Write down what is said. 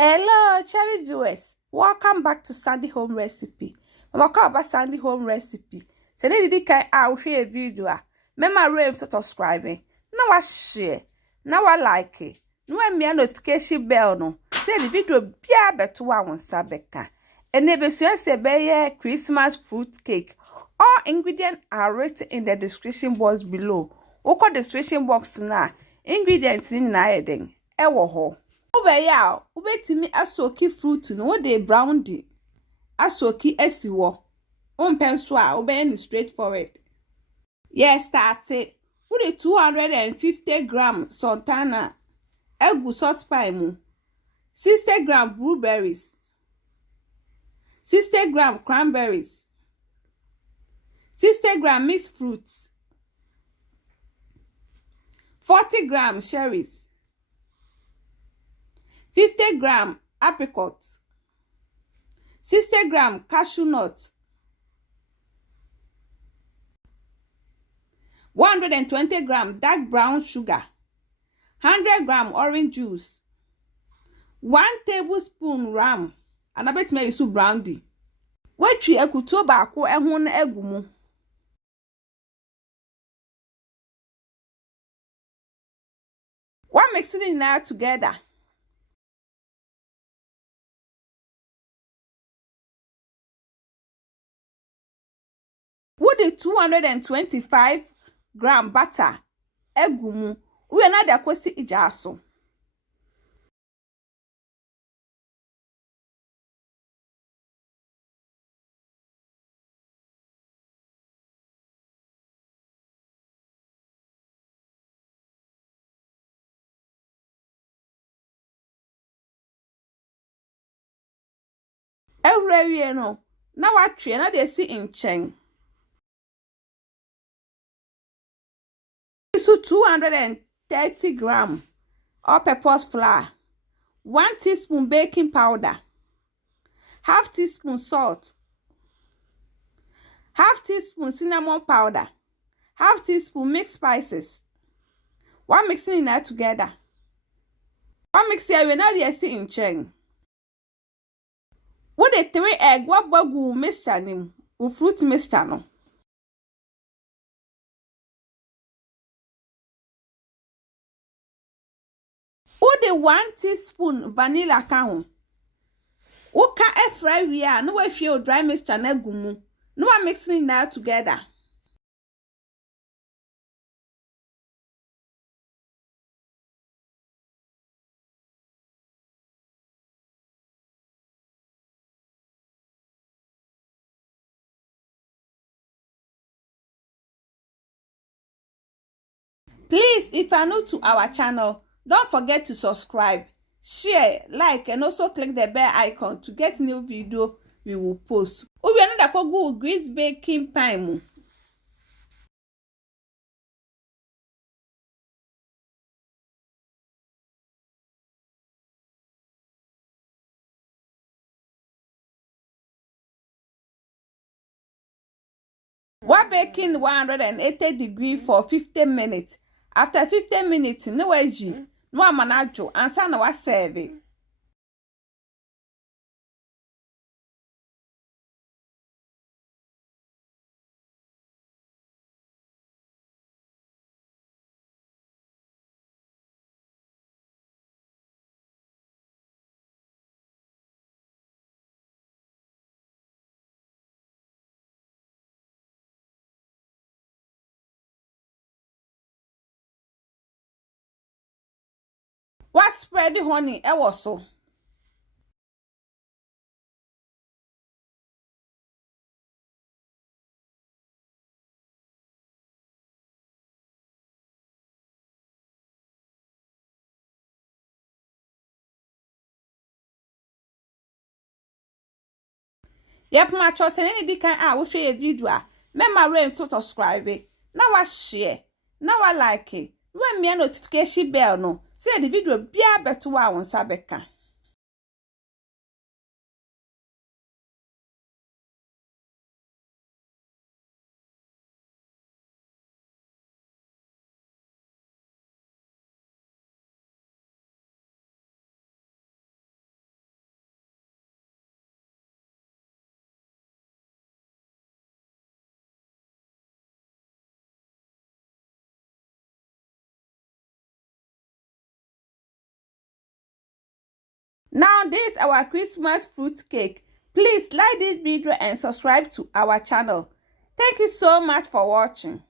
Hello, cherry viewers. Welcome back to Sandy Home Recipe. Mama call about Sandy Home Recipe. Say did can out share video. Remember rave to subscribing. Now I share. Now I like it. No me notification bell no. Say the video bia beto wa won sabeka. And never say be Christmas fruit cake. All ingredients are written in the description box below. Oko description box na ingredients ni na eden. Ewo ho. Ubeya, ubetimi asoki fruit no de brandy. Asoki esiwo. Umpenso a ubeye ni straightforward. Yes, start it. Put 250 gram sultana. Egu saucepan mu. 60 gram blueberries. 60 gram cranberries. 60 gram mixed fruits. 40 gram cherries. 50 gram apricots. 60 gram cashewnut. 120 gram dark brown sugar. 100 gram orange juice. 1 tablespoon ram. And I bet me you brandy. Wait we ekuto baako ehun na egumu. One mixing it now together. With the 225 gram butter, egumu, we are not kwesi ijaso. Everywhere no. Now what tree na they see in chen. So 230 gram all-purpose flour, 1 teaspoon baking powder, half teaspoon salt, half teaspoon cinnamon powder, half teaspoon mixed spices. One mixing that together. One mix here we now they see in chen. What the 3 egg what bagu mixture nim or fruit mixture no. The 1 teaspoon vanilla can. Uka e fry we are no way feel dry mixture na gumu. No one mixing that together. Please, if you are new to our channel, don't forget to subscribe, share, like, and also click the bell icon to get new video we will post. We are not go grease baking pan. We're baking 180 degrees for 15 minutes. After 15 minutes, no edgy, no manajo, and son of serve it. What spread the honey? I was so. Yep, my choice and any can I will share a video. Remember rain to subscribe it. Now I share. Now I like it. When me a notification bell no. Say the video be a better one sabeka. Now this is our Christmas fruit cake. Please like this video and subscribe to our channel. Thank you so much for watching.